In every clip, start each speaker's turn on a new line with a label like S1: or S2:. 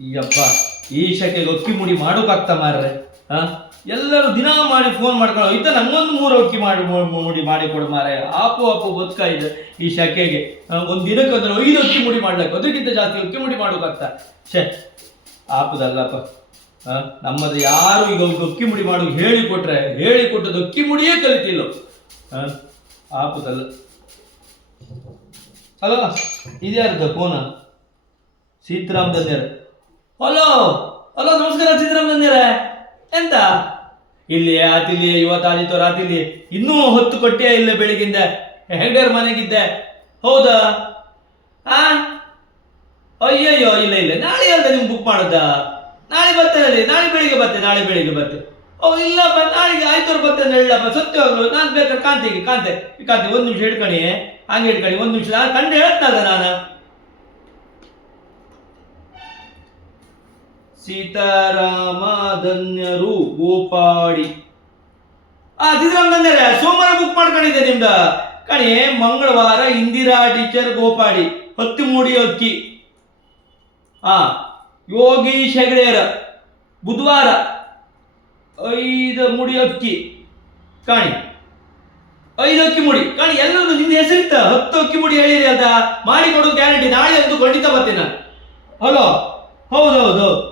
S1: ಯಬ್ಬ, ಈ ಶಕೆಗೆ ಅಕ್ಕಿ ಮುಡಿ ಮಾಡೋಕಾಗ್ತ ಮಾರ್ರೆ, ಹಾ? ಎಲ್ಲರೂ ದಿನ ಮಾಡಿ ಫೋನ್ ಮಾಡ್ಕೊಂಡು, ಇದ್ದ ನಂಗೊಂದು ಮೂರು ಅಕ್ಕಿ ಮಾಡಿ ಮುಡಿ ಮಾಡಿ ಕೊಡು ಮಾರೆ ಆಪು ಆಪು ಬದುಕ ಇದೆ ಈ ಶಕೆಗೆ. ಒಂದು ದಿನಕ್ಕೆ ಅಂದ್ರೆ ಐದು ಅಕ್ಕಿ ಮುಡಿ ಮಾಡ್ಲಕ್ಕೆ ಅದಕ್ಕಿಂತ ಜಾಸ್ತಿ ಅಕ್ಕಿ ಮುಡಿ ಮಾಡೋಕಾಗ್ತ. ಶೇ ಆಪದಲ್ಲಪ್ಪ, ಹ? ನಮ್ಮದು ಯಾರು ಈಗ ಅವ್ರಿಗೆ ಅಕ್ಕಿ ಮುಡಿ ಮಾಡು ಹೇಳಿಕೊಟ್ರೆ ಹೇಳಿಕೊಟ್ಟದ್ದು ಅಕ್ಕಿ ಮುಡಿಯೇ ಕಲಿತಿಲ್ಲ. ಹಾ, ಆಪದಲ್ಲ. ಅಲ್ಲ ಇದ್ಯಾರ್ದ ಫೋನ ಸೀತಾರಾಮ್ ಹಲೋ ಹಲೋ ನಮಸ್ಕಾರ ಸೀತಾರಾಮ್ ದಂದ್ಯರ ಎಂತ? ಇಲ್ಲಿ ಆತಿಲಿ ಇವತ್ತು ಆದಿತ್ತು ರಾತಿಲಿ ಇನ್ನೂ ಹೊತ್ತು ಕೊಟ್ಟೆ ಇಲ್ಲ ಬೆಳಿಗ್ಗಿಂದ ಹೆಗ್ಡೇರ್ ಮನೆಗಿದ್ದೆ. ಹೌದಾ? ಆ? ಅಯ್ಯಯ್ಯೋ, ಇಲ್ಲ ಇಲ್ಲ. ನಾಳೆ ಅಲ್ಲ ನಿಮ್ಗೆ ಬುಕ್ ಮಾಡೋದ? ನಾಳೆ ಬರ್ತೇನೆ ನಾಳೆ ಬೆಳಿಗ್ಗೆ ಬರ್ತೆ ನಾಳೆ ಬೆಳಿಗ್ಗೆ ಬರ್ತೆ ಓ, ಇಲ್ಲಪ್ಪ, ನಾಳೆಗೆ ಆಯ್ತವ್ರು ಬರ್ತೇನೆ ಹೇಳಪ್ಪ. ಸತ್ಯವಾಗ್ಲು ನಾನು ಬೇಕಾದ್ರೆ ಕಾಂತಿಗೆ, ಕಾಂತೆ, ಕಾಂತಿ, ಒಂದು ನಿಮಿಷ ಹಿಡ್ಕಣಿ ಹಂಗೆ ಹಿಡ್ಕಣಿ ಒಂದು ನಿಮಿಷ. ನಾನು ಕಂಡು ಹೇಳ್ತಲ್ಲ ನಾನು. ಸೀತಾರಾಮ ಧನ್ಯರು ಗೋಪಾಡಿ. ಆ ಧನ್ಯರೇ ಸೋಮವಾರ ಬುಕ್ ಮಾಡ್ಕೊಂಡಿದ್ದೆ ನಿಮ್ದ. ಕಣಿ, ಮಂಗಳವಾರ ಇಂದಿರಾ ಟೀಚರ್ ಗೋಪಾಡಿ, ಹತ್ತು ಮೂಡಿ ಅಕ್ಕಿ ಆ, ಯೋಗೀಶ್ ಹೆಗಡೆಯರ, ಬುಧವಾರ ಐದು ಮುಡಿ ಅಕ್ಕಿ ಕಾಣಿ, ಐದು ಅಕ್ಕಿ ಮುಡಿ. ಕಾಣಿ ಎಲ್ಲರೂ ನಿಮ್ದು ಹೆಸರಿತ್ತ? ಹತ್ತು ಅಕ್ಕಿ ಮುಡಿ ಹೇಳಿರಿ ಅಂತ. ಮಾಡಿ ಕೊಡೋದು ಗ್ಯಾರಂಟಿ ನಾಳೆ ಅಂತೂ ಖಂಡಿತ ಬರ್ತೀನಿ ನಾನು. ಹಲೋ ಹೌದು.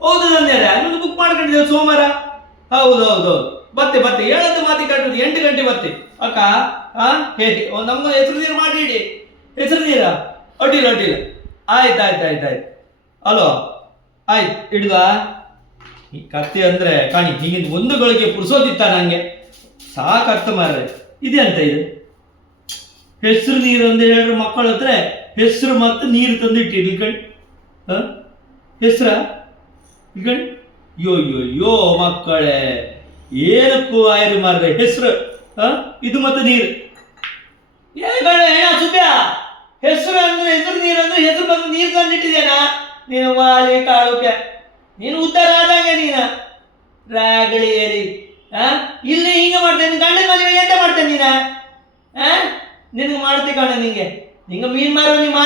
S1: ಹೌದು ನಂದ್ಯಾರ ಅಲ್ಲೊಂದು ಬುಕ್ ಮಾಡ್ಕೊಂಡಿದ್ದೇವೆ ಸೋಮವಾರ. ಹೌದು ಹೌದು ಹೌದು. ಬತ್ತೆ ಬತ್ತೆ. ಏಳತ್ತು ಮಾತಿ ಕಟ್ಟುದು, ಎಂಟು ಗಂಟೆ ಬತ್ತೆ. ಅಕ್ಕ ಹಾ ಹೇಗೆ ನಮ್ಮ ಹೆಸರು ನೀರು ಮಾಡಿಡಿ ಹೆಸರು ನೀರ? ಅಡ್ಡಿಲ್ಲ ಅಡ್ಡಿಲ್ಲ. ಆಯ್ತು ಆಯ್ತು ಆಯ್ತು ಆಯ್ತು. ಅಲೋ, ಆಯ್ತು ಹಿಡ್ದಾ ಈ ಕತ್ತೆ ಅಂದ್ರೆ, ಕಾಣಿ ಹೀಗಿನ ಒಂದು ಗಳಿಗೆ ಪುರ್ಸೋದಿತ್ತ ನಂಗೆ. ಸಾಕರ್ಥ ಮಾರ್ರೆ ಇದೆ ಅಂತ ಇದು? ಹೆಸರು ನೀರು ಅಂತ ಹೇಳಿದ್ರೆ ಮಕ್ಕಳ ಹತ್ರ ಹೆಸರು ಮತ್ತು ನೀರು ತಂದು ಇಟ್ಟಿರಿ ಕಣ್. ಹೆಸರ? ಇಲ್ಕಣ್ ಯೋ ಯೋ ಯೋ ಮಕ್ಕಳೇ. ಏನಕ್ಕೂ ಆಯ್ರಿ ಮಾರ್ರೆ ಹೆಸರು ಇದು ಮತ್ತೆ ನೀರು. ಏಗಳೇ ಸುಬ್ಯ ಹೆಸರು ಅಂದ್ರೆ ಹೆಸರು, ನೀರು ಅಂದ್ರೆ ಹೆಸರು ಬಂದು ನೀರು ತಂದಿಟ್ಟಿದ್ದೇನಾ? ನೀನು ವಾಲಿ ಕಾಳುಕೆ ನೀನು ಉದ್ದಾರ ಆದಂಗೆ ನೀನ. ರಾಗಳಿ ಏರಿ ಆ? ಇಲ್ಲಿ ಹಿಂಗೆ ಮಾಡ್ತೇನೆ ಗಂಡನ ಮದುವೆ ಎಂತ ಮಾಡ್ತೇನೆ ನೀನ? ನಿನಗೆ ಮಾಡ್ತಿ ಕಾಣ ನಿಂಗೆ. ನಿಂಗೆ ಮೀನ್ ಮಾರೋ ನೀ ಮಾ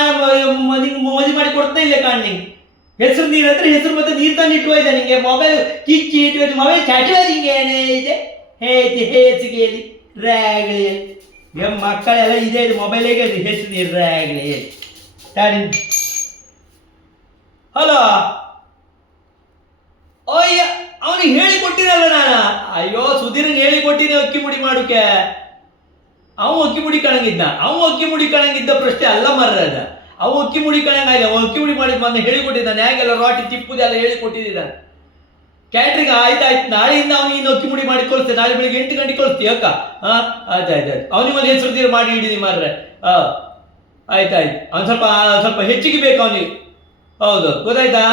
S1: ನಿಂಗೆ ಮದುವೆ ಮಾಡಿ ಕೊಡ್ತಾ ಇಲ್ಲ ಕಾಣ ನಿಂಗೆ. ಹೆಸರು ನೀರು ಅಂದ್ರೆ ಹೆಸರು ಮತ್ತೆ ನೀರು ತಂದು ಇಟ್ಟು ಹೋಯ್ದೆ ನಿಂಗೆ. ಮೊಬೈಲ್ ಕಿಚ್ಚಿ ಇಟ್ಟು ಮೊಬೈಲ್ ಚಾಟುವರಿಗೆ ಏನೇ ಇದೆ? ಹೇತಿ, ಹೇಸಿಗೆಯಲ್ಲಿ ರಾಗಳಿ ಎಂ ಮಕ್ಕಳೆಲ್ಲ ಇದೆ ಇದು ಮೊಬೈಲಿಗೆ ಹೆಸರು ನೀರು ರಾಗಲಿ ತಾಡಿ. ಹಲೋ? ಅಯ್ಯ ಅವನಿಗೆ ಹೇಳಿ ಕೊಟ್ಟಿರಲ್ಲ ನಾನು. ಅಯ್ಯೋ ಸುಧೀರನ್ ಹೇಳಿ ಕೊಟ್ಟಿನಿ ಅಕ್ಕಿ ಮುಡಿ ಮಾಡೋಕೆ ಅವನು ಅಕ್ಕಿ ಮುಡಿ ಕಣಂಗಿದ್ದ. ಅವನು ಅಕ್ಕಿ ಮುಡಿ ಕಣಂಗಿದ್ದ ಪ್ರಶ್ನೆ ಅಲ್ಲ ಮರ್ರದ ಅವ ಅಕ್ಕಿ ಮುಡಿ ಕಣಂಗಾಗ ಅವ ಅಕ್ಕಿ ಮುಡಿ ಮಾಡಿದ್ ಮೊನ್ನೆ ಹೇಳಿಕೊಟ್ಟಿದ್ದಾನೆ ಹೇಗೆಲ್ಲ ರಾಟಿ ತಿಪ್ಪುದೆಲ್ಲ ಹೇಳಿ ಕೊಟ್ಟಿದ್ದಾನೆ ಕ್ಯಾಟ್ರಿಂಗ್ ಆಯ್ತಾಯ್ತು ನಾಳೆಯಿಂದ ಅವನು ಇನ್ನು ಅಕ್ಕಿ ಮುಡಿ ಮಾಡಿ ಕಳಿಸ್ತೇನೆ ನಾಳೆ ಬೆಳಿಗ್ಗೆ ಎಂಟು ಗಂಟೆ ಕಳಿಸ್ತೀಯ ಅಕ್ಕ? ಹಾ ಆಯ್ತು ಆಯ್ತು ಆಯ್ತು. ಅವನಿಗೆ ಒಂದು ಹೆಸರು ಮಾಡಿ ಹಿಡಿದಿ ಮಾರ್ರೆ. ಹಾ ಆಯ್ತಾಯ್ತು ಅವ್ನು ಸ್ವಲ್ಪ ಸ್ವಲ್ಪ ಹೆಚ್ಚಿಗೆ ಬೇಕು ಅವನಿಗೆ. ಹೌದು, ಗೊತ್ತಾಯ್ತಾ?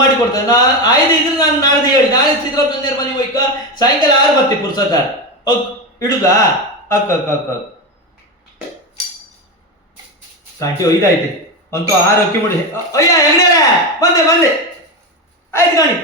S1: ಮಾಡಿ ಕೊಡ್ತಾನೆ. ನಾ, ಆಯ್ದು ಇದ್ರೆ ನಾನು ನಾಳೆ ಹೇಳಿ. ನಾಳೆ ಸಿದ್ದರಾಮಯ್ಯ ಮನೆ ಹೋಯ್ಕ ಸಾಯಂಕಾಲ ಆರು ಬರ್ತೀವಿ ಪುರ್ಸತ್ತ ಓಕ್ ಇಡುದಾ? ಅಕ್ಕ ಅಕ್ಕ ಅಕ್ಕ. ಕಾಂಟಿ ಒಯ್ದಾಯ್ತು. ಅಂತೂ ಆರು ಮುಡಿ ಅಯ್ಯ ಹೆಂಗ್ರೆ ಬಂದೆ ಬಂದೆ. ಆಯ್ತು ಕಾಣಿ